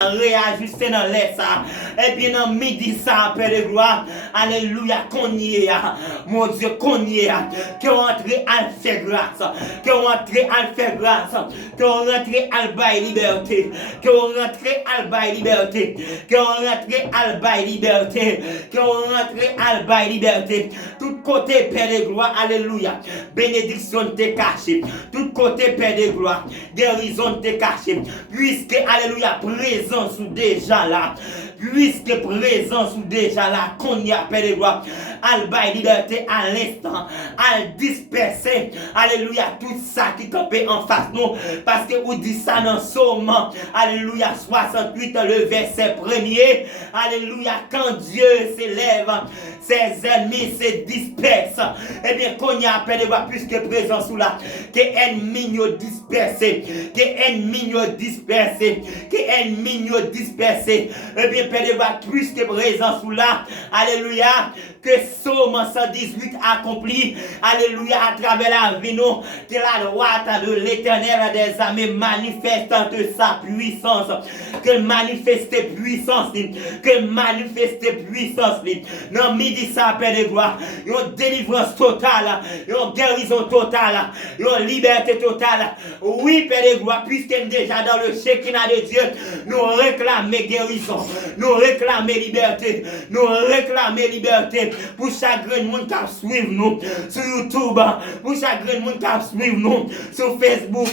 réajuster dans l'air ça. Et puis dans midi ça, Père de gloire, alléluia, qu'on y est, mon Dieu, qu'on y est, qu'on rentre à faire grâce, qu'on rentre à faire grâce, qu'on rentre à le bail liberté, qu'on rentre à le bail liberté, qu'on rentre à le bail liberté, qu'on rentre à le bail liberté. Tout côté, Père de gloire, alléluia, bénédiction t'est cachée, tout côté, Père de gloire, guérison t'est cachée, puisque, alléluia, présence ou déjà là, puisque présence ou déjà là, qu'on y appelle gloire, al bail liberté à l'instant, al disperser, alléluia, tout ça qui campait en face nous, parce que vous dit ça dans Somme, alléluia, 68, le verset premier, alléluia, quand Dieu s'élève, ses ennemis se dispersent, et bien qu'on y appelle gloire, puisque présence ou là, que ennemis nous dispersés, que ennemis nous dispersés, que ennemis nous dispersés, et bien Père de gloire, puisque présence ou là, alléluia, que Somme 118 accompli, alléluia, à travers la vie, nous, que la droite de l'éternel des armées manifeste sa puissance, que manifeste puissance, que manifeste puissance, non, midi ça, Père de gloire, une délivrance totale, une guérison totale, une liberté totale, oui, Père de gloire, puisque déjà dans le Shekinah de Dieu, nous réclamons guérison, nous réclamons liberté, nous réclamons liberté, pour chaque monde qui suit nous sur YouTube, pour chaque monde qui suit nous sur Facebook,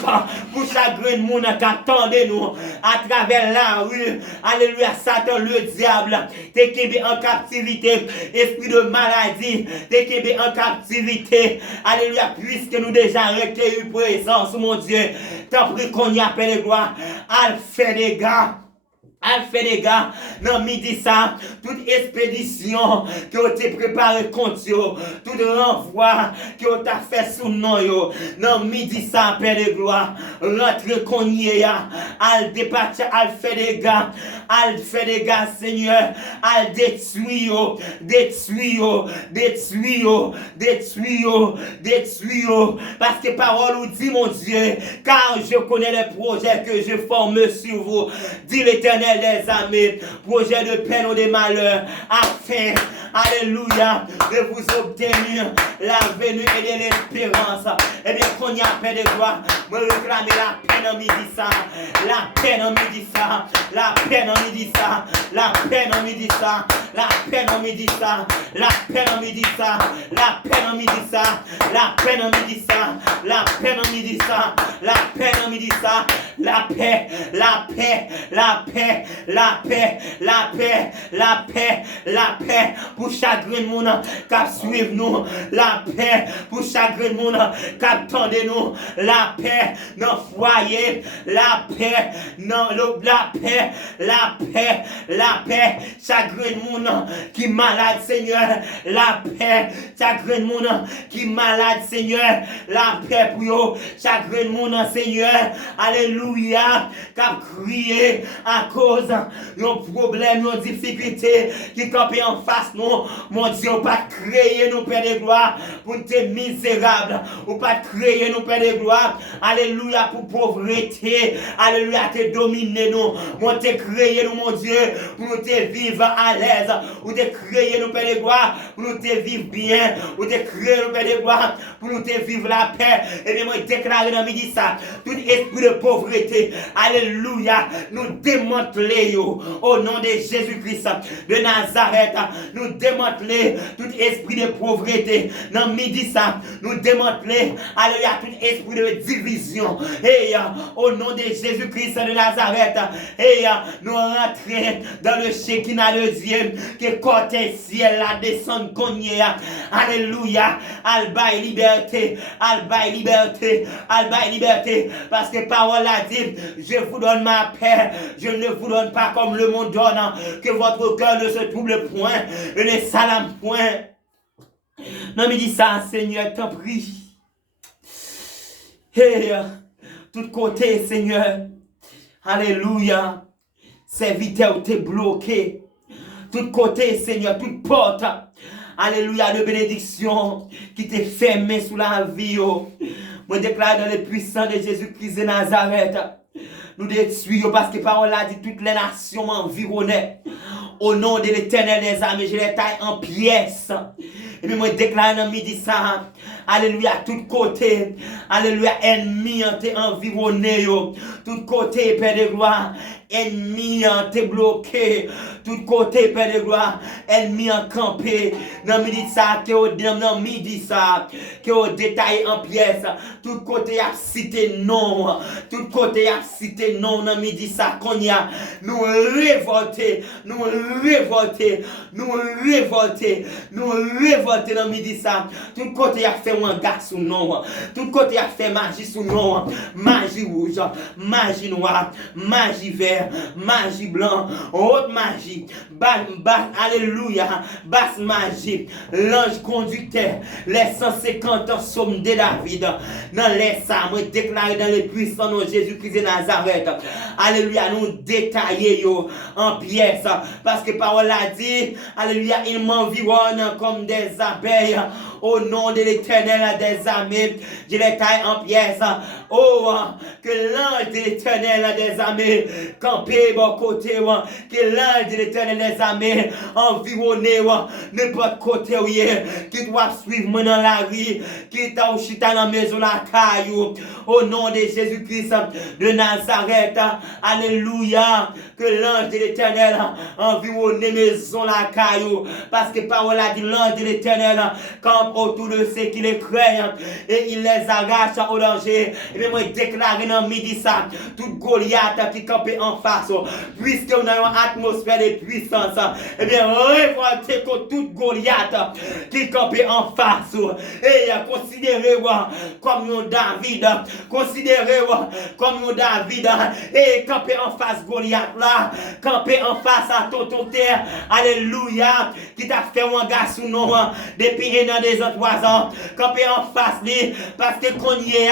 pour chaque monde qui attend nous à travers la rue. Alléluia, Satan, le diable, t'es en captivité, esprit de maladie, t'es en captivité. Alléluia, puisque nous déjà recueilli présence, mon Dieu, t'as pris qu'on y appelle gloire, al fait des gars. Elle fait des gars, dans midi ça, toute expédition qui a été préparée contre eux, tout renvoi qui a été fait sous nous, dans midi ça, Père de gloire, rentre qu'on y est, elle dépatche, elle fait des gars, Seigneur, elle détruit, parce que parole nous dit, mon Dieu, car je connais les projets que je forme sur vous, dit l'Éternel des armées, projet de peine ou de malheur, afin, alléluia, de vous obtenir la venue et de l'espérance. Eh bien, qu'on y a paix de gloire, me réclamer la peine en midi ça, la peine en midi ça, la peine en midi ça, la peine en midi ça, la peine en midi ça, la peine en midi ça, la peine en midi ça, la peine en midi ça, la peine en midi ça, la peine en midi ça, la paix, la paix, la paix, la paix, la paix, la paix, la paix, pour chaque monde qui suit nous, la paix, pour chaque monde qui attend nous, la paix, dans foyer, la paix, dans la paix, la paix, la paix, chaque monde qui est malade, Seigneur, la paix, chaque monde qui est malade, Seigneur, la paix pour eux, chaque monde, Seigneur, alléluia, qui a crié à cause nos problèmes, nos difficultés qui campent en face nous. Mon Dieu, on pas créer nos Père de gloire pour te misérables. On pas créer nos Père de gloire, alléluia, pour pauvreté, alléluia, te dominer nous. Mon te créer nous, mon Dieu, pour nous te vivre à l'aise. Ou te créer nos Père de gloire pour nous te vivre bien. Ou te créer nos Père de gloire pour nous te vivre la paix. Et bien, moi, déclarer dans midi ça, tout esprit de pauvreté, alléluia, nous démanteler au nom de Jésus-Christ de Nazareth, nous démanteler tout esprit de pauvreté. Dans midi ça, nous démanteler, alléluia, tout esprit de division. Et au nom de Jésus-Christ de Nazareth, et nous rentrer dans le Shekinah de Dieu, que côté ciel la descend cogné. Alléluia, albaï liberté, albaï liberté, albaï liberté, parce que parole a dit, je vous donne ma paix, je ne vous donne pas comme le monde donne, que votre cœur ne se trouble point, et ne s'alarme point. Non, mais dis ça, Seigneur, t'en prie. Hey, tout côté, Seigneur, alléluia, serviteur t'es bloqué. Tout côté, Seigneur, toute porte, alléluia, de bénédiction qui t'est fermée sous la vie. Moi, déclare dans le puissant de Jésus-Christ de Nazareth nous détruisons parce que parole a dit toutes les nations m'environnaient. Au nom de l'Éternel des armées, je les taille en pièces. Et puis moi déclare dans midi ça. Alléluia, tout côté. Alléluia, ennemi t'es environné. Tout côté, Père de gloire. Ennemi t'es bloqué. Tout côté, Père de gloire. Ennemi campé. Dans midi ça, dans midi ça. Que au détail en pièces. Tout côté a cité non. Tout côté a cité non. Dans midi ça, qu'on y a. Nous révolter. Nous révolter. Nous révolter. Nous révolter dans midi ça. Tout côté a fait un gars sous non. Tout côté a fait magie sous non. Magie rouge, magie noire, magie vert, magie blanc, haute magie, alléluia, basse magie, l'ange conducteur, les 150 psaumes de David, dans les psalmes déclarés dans les puissants nom de Jésus-Christ de Nazareth. Alléluia, nous détaillons en pièces, parce que parole a dit, alléluia, il m'environne comme des abeilles. Au nom de l'Éternel des armées, je les taille en pièces. Oh, que l'ange de l'Éternel des armées campé bon côté, que l'ange de l'Éternel des armées environné n'importe côté qui doit suivre moi dans la rue, qui t'a ou chita dans la maison la caillou. Au nom de Jésus-Christ de Nazareth, alléluia, que l'ange de l'Éternel environne maison la caillou, parce que parole a dit l'ange de l'Éternel campe autour de ceux qui les craignent et il les arrache au danger. Et bien moi déclarer dans midi ça, toute Goliath qui campe en face, puisque on a une atmosphère de puissance, et bien révoltez contre toute Goliath qui campe en face, et considérez comme un David, considérez comme un David, et camper en face Goliath là, camper en face à ton terre, alléluia, qui t'a fait un garçon non depuis un an, 2 ans, 3 ans, camper en face lui, parce que qu'on y est,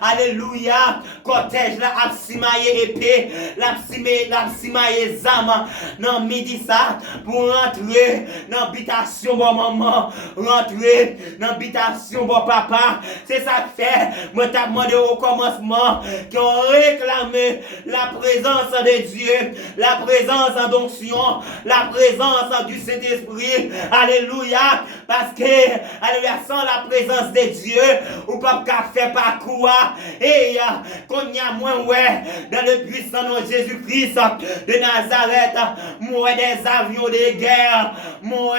alléluia, cortège là, a simaye épée, la simaye zama, non midi ça, pour rentrer dans l'habitation bon maman, rentrer dans l'habitation bon papa, c'est ça que fait, moi t'as demandé au commencement, qui ont réclamé la présence de Dieu, la présence d'onction, la présence du Saint-Esprit, alléluia, parce que, alléluia, sans la présence de Dieu, ou pas qu'à faire parcours, et qu'on y a moins, ouais, dans le puissant nom de Jésus-Christ de Nazareth, moi des avions de guerre, moi,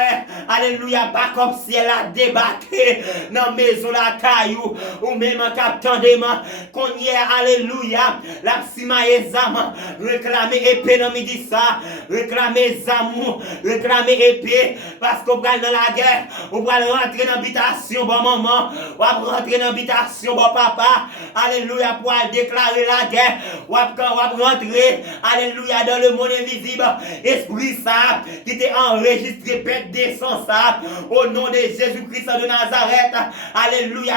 alléluia, pas comme si elle a débarqué dans la maison la caillou, ou même en captant des mains, qu'on y est, alléluia, la psima et zama, réclamer épée dans midi ça, réclamer zamou, réclamer épée, parce qu'on va dans la guerre, on va rentrer dans l'habitation, bon maman, on va rentrer dans l'habitation, bon papa, alléluia, pour déclarer la guerre, on va rentrer, alléluia, dans le monde invisible, esprit ça, qui t'est enregistré, pète descend ça, au nom de Jésus-Christ de Nazareth, alléluia,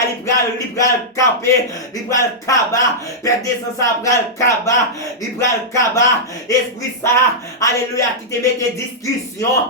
libral capé, libral kaba, pète descend ça, libral kaba, esprit ça, alléluia, qui te met des discussions,